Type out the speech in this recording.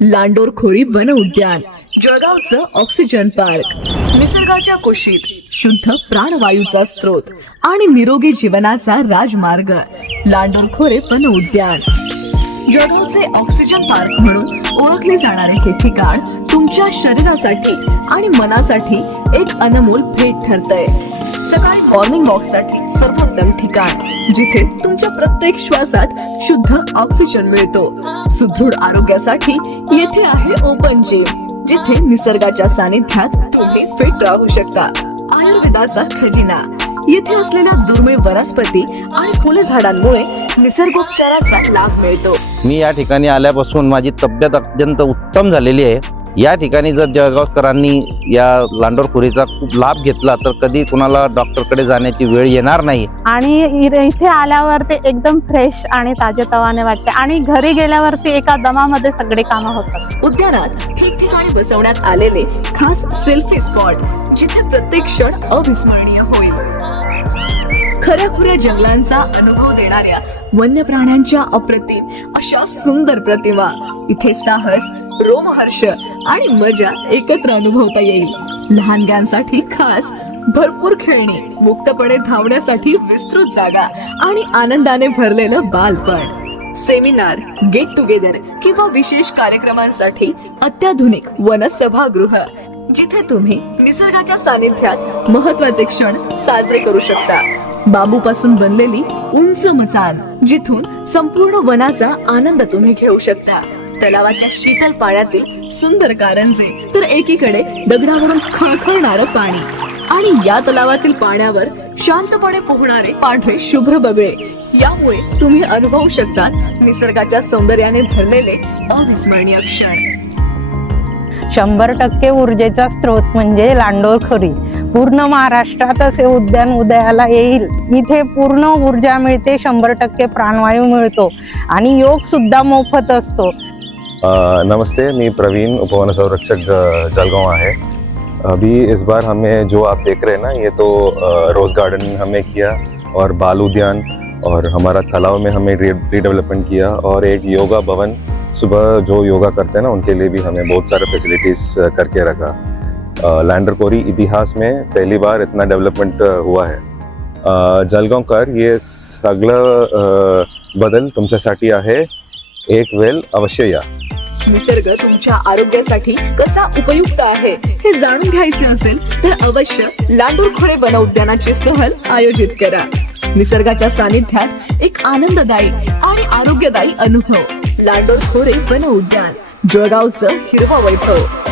Landorkhori one उद्यान जळगावचं oxygen park. निसर्गाच्या कुशीत शुद्ध प्राणवायूचा स्रोत आणि निरोगी जीवनाचा राजमार्ग. लांडोरखोरे वन उद्यान. जळगावचे ऑक्सिजन पार्क म्हणून ओळखले जाणारे हे ठिकाण तुमच्या शरीरासाठी आणि मनासाठी एक अनमोल भेट ठरतंय. सकाळी मॉर्निंग वॉकसाठी सर्वोत्तम ठिकाण जिथे तुमच्या प्रत्येक श्वासात शुद्ध ऑक्सिजन मिळतो. सुदृढ आरोग्यासाठी येथे आहे ओपन जिम जिथे निसर्गाच्या सानिध्यात तुम्ही फिट राहू शकता. आयुर्वेदाचा खजिना येथे असलेल्या दुर्मिळ वनस्पती आणि फुलझाडांमुळे निसर्गोपचाराचा लाभ मिळतो. मी या ठिकाणी आल्यापासून माझी तब्येत अत्यंत उत्तम झालेली आहे. या ठिकाणी जर जळगावकरांनी या लांडोरखोरीचा खूप लाभ घेतला तर कधी कुणाला डॉक्टरकडे जाण्याची वेळ येणार नाही. आणि इथे आल्यावर ते एकदम फ्रेश आणि ताजेतवाने वाटते. आणि घरी गेल्यावरती एका दमामध्ये सगळे कामं होतात. उद्यानात ठिकठिकाणी बसवण्यात आलेले खास सेल्फी स्पॉट जिथे प्रत्येक क्षण अविस्मरणीय होईल. खऱ्या खुऱ्या जंगलांचा अनुभव देणाऱ्या वन्य प्राण्यांच्या अप्रतिम अशा सुंदर प्रतिमा. इथे साहस रोमहर्ष आणि मजा एकत्र अनुभवता येईल. लहानग्यांसाठी खास भरपूर खेळणी मुक्तपणे धावण्यासाठी विस्तृत जागा आणि आनंदाने भरलेलं बालपण. सेमिनार गेट टुगेदर किंवा विशेष कार्यक्रमांसाठी अत्याधुनिक वनसभागृह जिथे तुम्ही निसर्गाच्या सानिध्यात महत्त्वाचे क्षण साजरे करू शकता. बांबूपासून बनलेली उंच मचान जिथून संपूर्ण वनाचा आनंद तुम्ही घेऊ शकता. तलावाच्या शीतल पाण्यातील सुंदर कारंजे तर एकीकडे दगडावरून खळखळणारं पाणी आणि या तलावातील पाण्यावर शांतपणे पोहणारे पांढरे शुभ्र बगळे. यामुळे तुम्ही अनुभवू शकता निसर्गाच्या सौंदर्याने भरलेले अविस्मरणीय क्षण. शंभर टक्के ऊर्जेचा स्रोत म्हणजे लांडोर खरी पूर्ण महाराष्ट्रातच हे उद्यान उदयाला येईल. इथे पूर्ण ऊर्जा मिळते शंभर टक्के प्राणवायू मिळतो आणि योग सुद्धा मोफत असतो. नमस्ते मी प्रवीण उपवन संरक्षक अ, जलगांव है अभी इस बार हमें जो आप देख रहे हैं ना ये तो रोज गार्डन हमें किया और बाल उद्यान और हमारा तालाब में हमें रीडेवलपमेंट किया और एक योगा भवन सुबह जो योगा करते हैं ना उनके लिए भी हमें बहुत सारे फैसिलिटीज करके रखा। लैंडर कोरी इतिहास में पहली बार इतना डेवलपमेंट हुआ है। अ, जळगावकर ये सगळं बदल तुमच्यासाठी आहे। एक वेल अवश्य या। निसर्ग तुमच्या आरोग्यासाठी कसा उपयुक्त आहे हे जाणून घ्यायचे असेल तर अवश्य लांडूर खोरे वन उद्यानाची सहल आयोजित करा। निसर्गाच्या सानिध्यात एक आनंददायी आणि आरोग्यदायी अनुभव लांडोर खोरे वन उद्यान जळगावचं हिरवा वैभव।